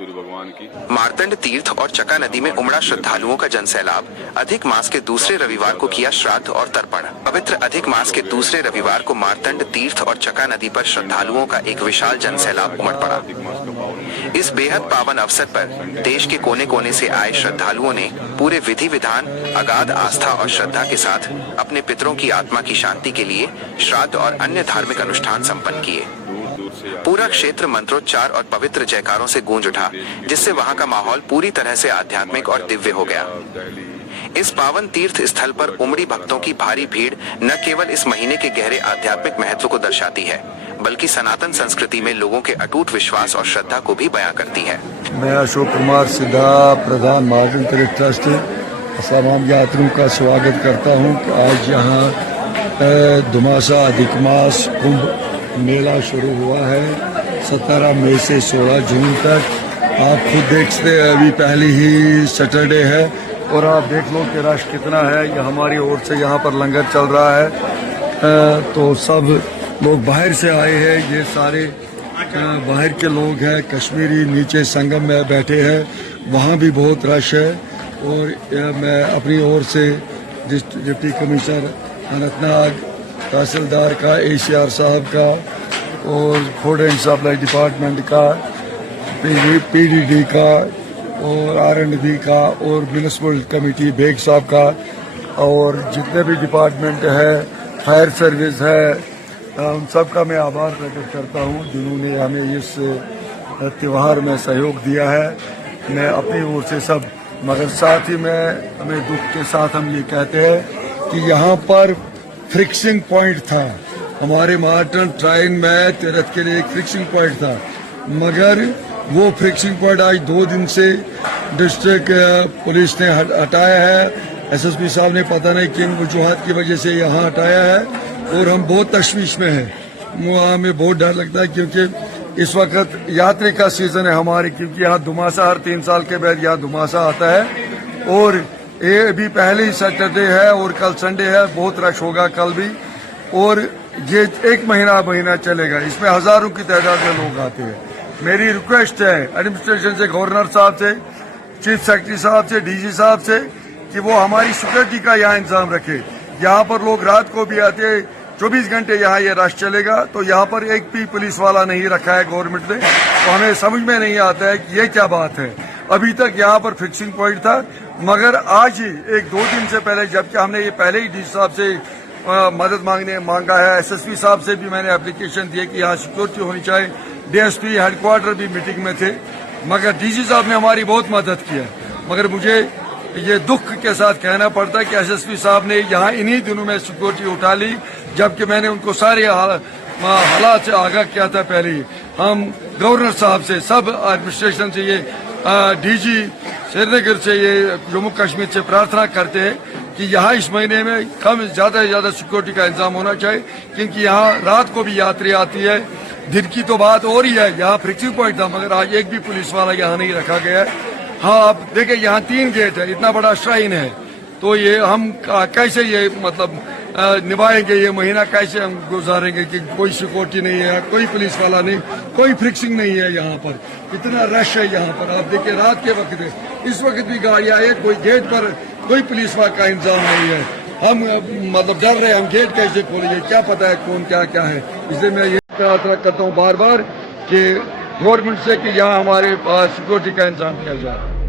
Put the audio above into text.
सूर्य भगवान की। मार्तंड तीर्थ और चका नदी में उमड़ा श्रद्धालुओं का जनसैलाब। अधिक मास के दूसरे रविवार को किया श्राद्ध और तर्पण। पवित्र अधिक मास के दूसरे रविवार को मार्तंड तीर्थ और चका नदी पर श्रद्धालुओं का एक विशाल जनसैलाब उमड़ पड़ा। इस बेहद पावन अवसर पर देश के कोने कोने से आए श्रद्धालुओं ने पूरे विधि विधान, अगाध आस्था और श्रद्धा के साथ अपने पितरों की आत्मा की शांति के लिए श्राद्ध और अन्य धार्मिक अनुष्ठान संपन्न किए। पूरा क्षेत्र मंत्रोच्चार और पवित्र जयकारों से गूंज उठा, जिससे वहां का माहौल पूरी तरह से आध्यात्मिक और दिव्य हो गया। इस पावन तीर्थ स्थल पर उमड़ी भक्तों की भारी भीड़ न केवल इस महीने के गहरे आध्यात्मिक महत्व को दर्शाती है, बल्कि सनातन संस्कृति में लोगों के अटूट विश्वास और श्रद्धा को भी बयां करती है। मैं अशोक कुमार सिद्धा, प्रधान महाजन तीर्थ ट्रस्ट, तमाम यात्रियों का स्वागत करता हूं कि आज यहाँ दुमासा अधिक मास कुंभ मेला शुरू हुआ है 17 मई से 16 जून तक। आप खुद देखते हैं, अभी पहली ही सैटरडे है और आप देख लो कि रश कितना है। ये हमारी ओर से यहाँ पर लंगर चल रहा है, तो सब लोग बाहर से आए हैं। ये सारे बाहर के लोग हैं, कश्मीरी नीचे संगम में बैठे हैं, वहाँ भी बहुत रश है। और मैं अपनी ओर से डिप्टी कमिश्नर अनंतनाग, तहसीलदार का, ACR साहब का और फूड एंड सप्लाई डिपार्टमेंट का, PDD का और R&B का और म्यूनिसिपल कमेटी बेग साहब का और जितने भी डिपार्टमेंट है, फायर सर्विस है, उन सब का मैं आभार प्रकट करता हूँ जिन्होंने हमें इस त्यौहार में सहयोग दिया है। मैं अपनी ओर से सब, मगर साथ ही में हमें दुख के साथ हम ये कहते हैं कि यहाँ पर फ्रिक्सिंग पॉइंट था। हमारे मार्टन ट्राइन में तीर्थ के लिए एक फ्रिक्सिंग पॉइंट था, मगर वो फ्रिक्सिंग पॉइंट आज 2 दिन से डिस्ट्रिक्ट पुलिस ने हटाया है। SSP साहब ने पता नहीं किन वजूहत की वजह से यहाँ हटाया है और हम बहुत तशवीश में हैं। हमें बहुत डर लगता है क्योंकि इस वक्त यात्री का सीजन है हमारी, क्योंकि यहाँ दुमासा हर 3 साल के बाद यहाँ दुमासा आता है और ये अभी पहले ही सैटरडे है और कल संडे है, बहुत रश होगा कल भी। और ये 1 महीना चलेगा, इसमें हजारों की तादाद में लोग आते हैं। मेरी रिक्वेस्ट है एडमिनिस्ट्रेशन से, गवर्नर साहब से, चीफ सेक्रेटरी साहब से, DG साहब से कि वो हमारी सिक्योरिटी का यहाँ इंतजाम रखे। यहाँ पर लोग रात को भी आते हैं, 24 घंटे यहाँ ये रश चलेगा, तो यहाँ पर एक भी पुलिस वाला नहीं रखा है गवर्नमेंट ने। तो हमें समझ में नहीं आता है कि ये क्या बात है। अभी तक यहाँ पर फिक्सिंग पॉइंट था, मगर आज ही 1-2 दिन से पहले, जबकि हमने ये पहले ही DG साहब से मदद मांगा है, SSP साहब से भी मैंने एप्लीकेशन दी कि यहाँ सिक्योरिटी होनी चाहिए। DSP हेडक्वार्टर भी मीटिंग में थे, मगर DG साहब ने हमारी बहुत मदद की है। मगर मुझे ये दुख के साथ कहना पड़ता है कि SSP साहब ने यहाँ इन्हीं दिनों में सिक्योरिटी उठा ली, जबकि मैंने उनको सारे हालात से आगाह किया था पहले ही। हम गवर्नर साहब से, सब एडमिनिस्ट्रेशन से, ये DG श्रीनगर से, ये जम्मू कश्मीर से प्रार्थना करते हैं कि यहाँ इस महीने में ज्यादा से ज्यादा सिक्योरिटी का इंतजाम होना चाहिए, क्योंकि यहाँ रात को भी यात्री आती है। दिन की तो बात हो रही है, यहाँ फ्रिक्सिंग पॉइंट था, मगर आज एक भी पुलिस वाला यहाँ नहीं रखा गया है। हाँ, आप देखें यहाँ 3 गेट है, इतना बड़ा श्राइन है, तो ये हम कैसे ये मतलब निभाएंगे, ये महीना कैसे हम गुजारेंगे कि कोई सिक्योरिटी नहीं है, कोई पुलिस वाला नहीं, कोई फ्रिक्सिंग नहीं है। यहाँ पर इतना रश है, यहाँ पर आप देखिए रात के वक्त है, इस वक्त भी गाड़ियां है, कोई गेट पर कोई पुलिस वाला का इंतजाम नहीं है। हम मतलब डर रहे हैं, हम गेट कैसे खोलेंगे, क्या पता है कौन क्या है। इसलिए मैं ये प्रार्थना करता हूँ बार बार कि गवर्नमेंट से कि यहाँ हमारे पास सिक्योरिटी का इंतजाम किया जाए।